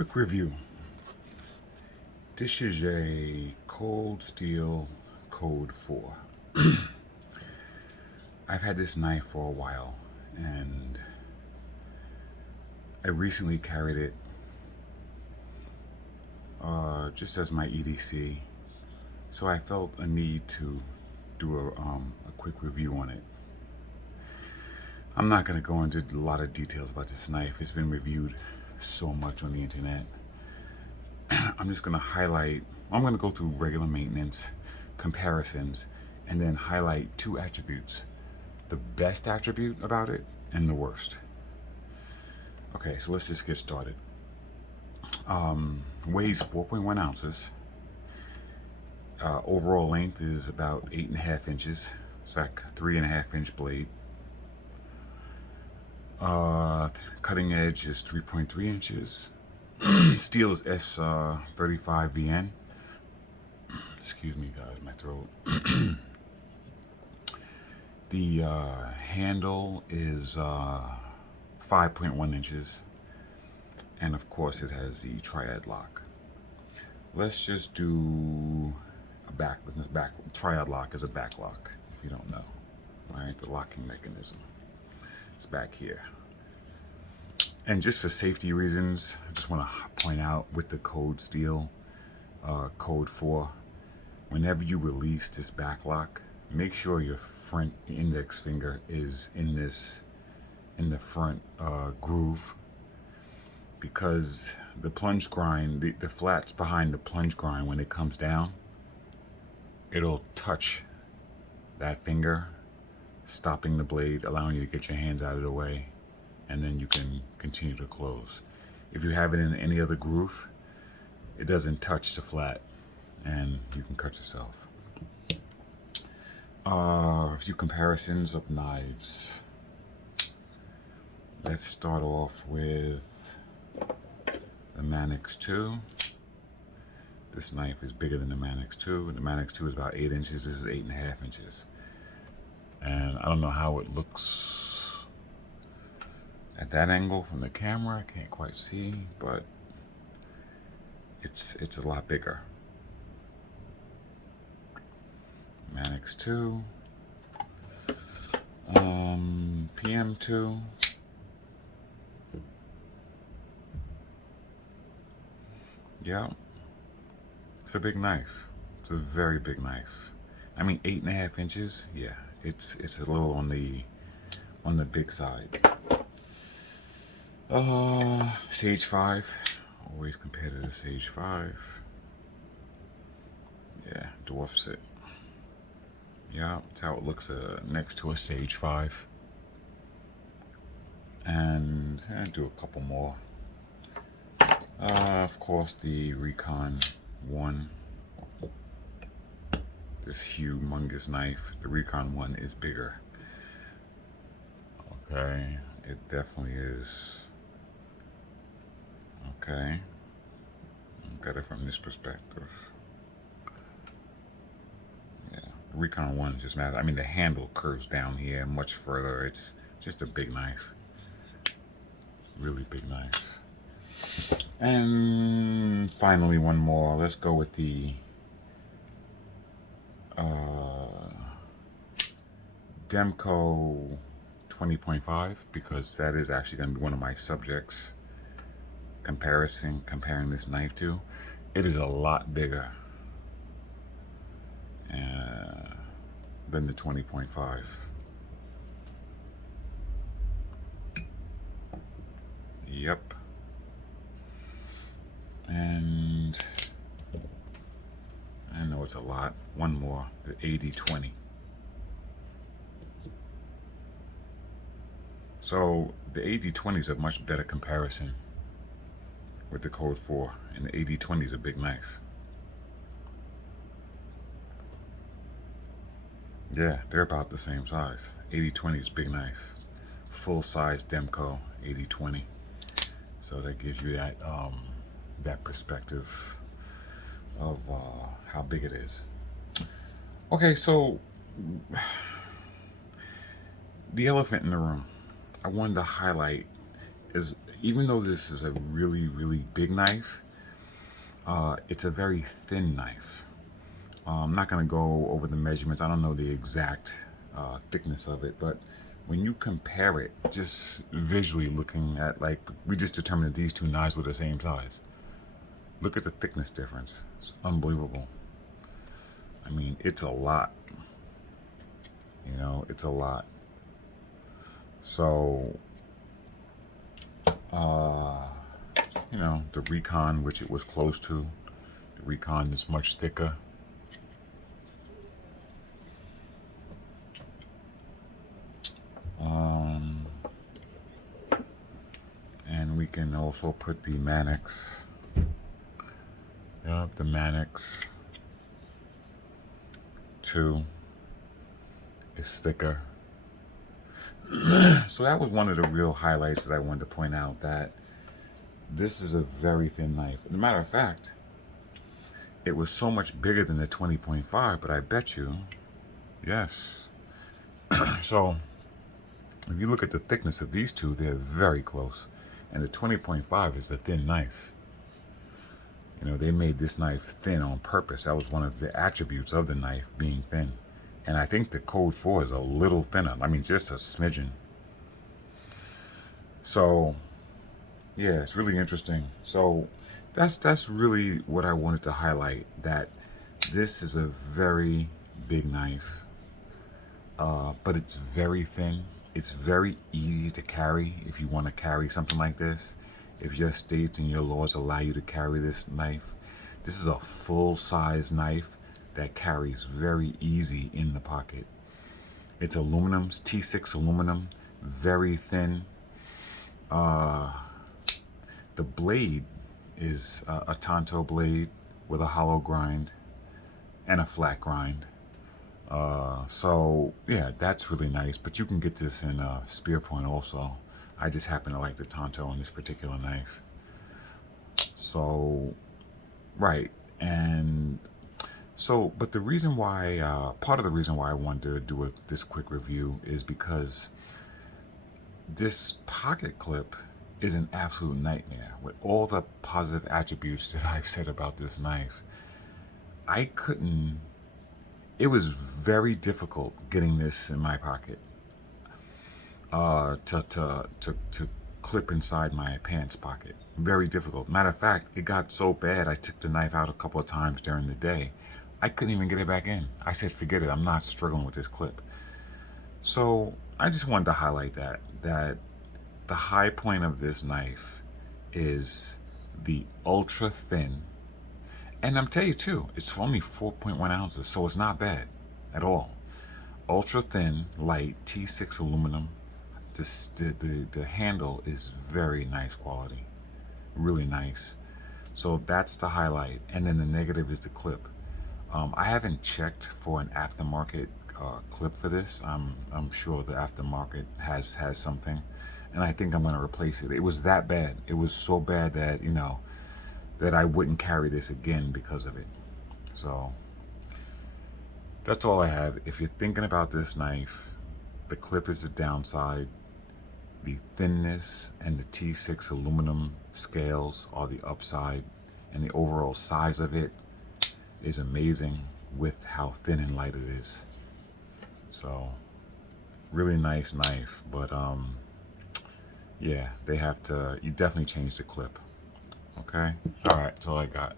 Quick review. This is a Cold Steel Code 4. I've had this knife for a while, and I recently carried it just as my EDC, so I felt a need to do a quick review on it. I'm not going to go into a lot of details about this knife. It's been reviewed so much on the internet. I'm just going to highlight, I'm going to go through regular maintenance, comparisons, and then highlight two attributes. The best attribute about it and the worst. Okay, so let's just get started. Weighs 4.1 ounces. Overall length is about 8.5 inches. It's like 3.5 inch blade. Cutting edge is 3.3 inches. Steel is S35 VN. Excuse me, guys, my throat. The handle is 5.1 inches. And of course, it has the triad lock. Let's just do a back. Triad lock is a back lock, if you don't know. All right, the locking mechanism. It's back here. And just for safety reasons, I just want to point out with the Cold Steel Code 4, whenever you release this back lock, make sure your front index finger is in the front groove, because the plunge grind, the flats behind the plunge grind, when it comes down, it'll touch that finger, stopping the blade, allowing you to get your hands out of the way, and then you can continue to close. If you have it in any other groove, it doesn't touch the flat, and you can cut yourself. A few comparisons of knives. Let's start off with the Manix 2. This knife is bigger than the Manix 2. The Manix 2 is about 8 inches. This is 8.5 inches. And I don't know how it looks at that angle from the camera. I can't quite see, but it's a lot bigger. Manix 2. PM2. Yeah, it's a big knife. It's a very big knife. I mean, 8.5 inches. Yeah, it's a little on the big side. Sage 5. Always compare to the Sage 5. Yeah, dwarfs it. Yeah, that's how it looks next to a Sage 5. And do a couple more. Of course, the Recon 1. This humongous knife. The Recon 1 is bigger. Okay, it definitely is. Okay, look at it from this perspective. Yeah, the Recon 1 is just massive. I mean, the handle curves down here much further. It's just a big knife. Really big knife. And finally, one more. Let's go with the Demko 20.5, because that is actually going to be one of my subjects. Comparing this knife to, it is a lot bigger than the 20.5. Yep. And I know it's a lot. One more, the AD20. So the AD20 is a much better comparison with the Code 4, and the AD20 is a big knife. Yeah, they're about the same size. AD20 is big knife. Full size Demko AD20. So that gives you that that perspective of how big it is. Okay, so the elephant in the room. I wanted to highlight is, even though this is a really, really big knife, it's a very thin knife. I'm not going to go over the measurements. I don't know the exact thickness of it, but when you compare it, just visually looking at, like, we just determined that these two knives were the same size. Look at the thickness difference. It's unbelievable. I mean, it's a lot. You know, it's a lot. So, you know, the Recon, which it was close to, the Recon is much thicker. And we can also put the Manix. Yep, the Manix 2 is thicker. So that was one of the real highlights that I wanted to point out, that this is a very thin knife. As a matter of fact, it was so much bigger than the 20.5, but I bet you, yes. So if you look at the thickness of these two, they're very close. And the 20.5 is a thin knife. You know, they made this knife thin on purpose. That was one of the attributes of the knife, being thin. And I think the Code 4 is a little thinner. I mean, just a smidgen. So, yeah, it's really interesting. So that's really what I wanted to highlight, that this is a very big knife, but it's very thin. It's very easy to carry if you want to carry something like this. If your states and your laws allow you to carry this knife, this is a full-size knife that carries very easy in the pocket. It's aluminum, T6 aluminum, very thin. The blade is a Tanto blade with a hollow grind and a flat grind. So yeah, that's really nice. But you can get this in spear point also. I just happen to like the Tanto on this particular knife. So, right. And so, but the reason why, part of the reason why I wanted to do this quick review is because this pocket clip is an absolute nightmare. With all the positive attributes that I've said about this knife, I couldn't, it was very difficult getting this in my pocket to clip inside my pants pocket. Very difficult. Matter of fact, it got so bad I took the knife out a couple of times during the day. I couldn't even get it back in. I said, forget it, I'm not struggling with this clip. So I just wanted to highlight that the high point of this knife is the ultra thin, and I'm telling you too, it's only 4.1 ounces, so it's not bad at all. Ultra thin, light, T6 aluminum. The handle is very nice quality, really nice. So that's the highlight, and then the negative is the clip. I haven't checked for an aftermarket clip for this. I'm sure the aftermarket has something, and I think I'm going to replace it. It was that bad. It was so bad that, you know, that I wouldn't carry this again because of it. So that's all I have. If you're thinking about this knife, the clip is the downside. The thinness and the T6 aluminum scales are the upside, and the overall size of it is amazing with how thin and light it is. So really nice knife, but yeah, they have to, you definitely change the clip. Okay, all right, that's all I got.